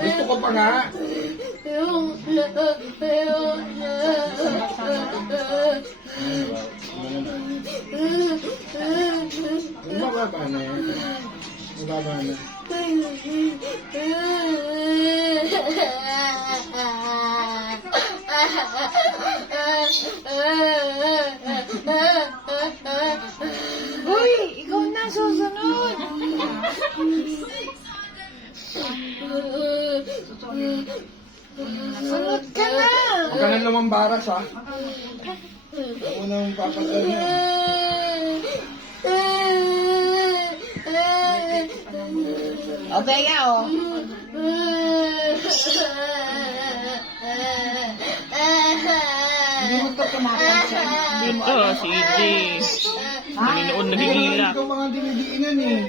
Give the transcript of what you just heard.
Gusto ko pa nga. Mababa na yan. Mababa na. Uy, ikaw na susunod. Sunod ka na. Huwag ka nang lumambaras ha. Ako nang papagal niya. O, teka o. Hindi mo ito pinapansin. Hindi mo Ito, si EJ. Nanonood, nagigila. Ikaw mga dinidiinan eh.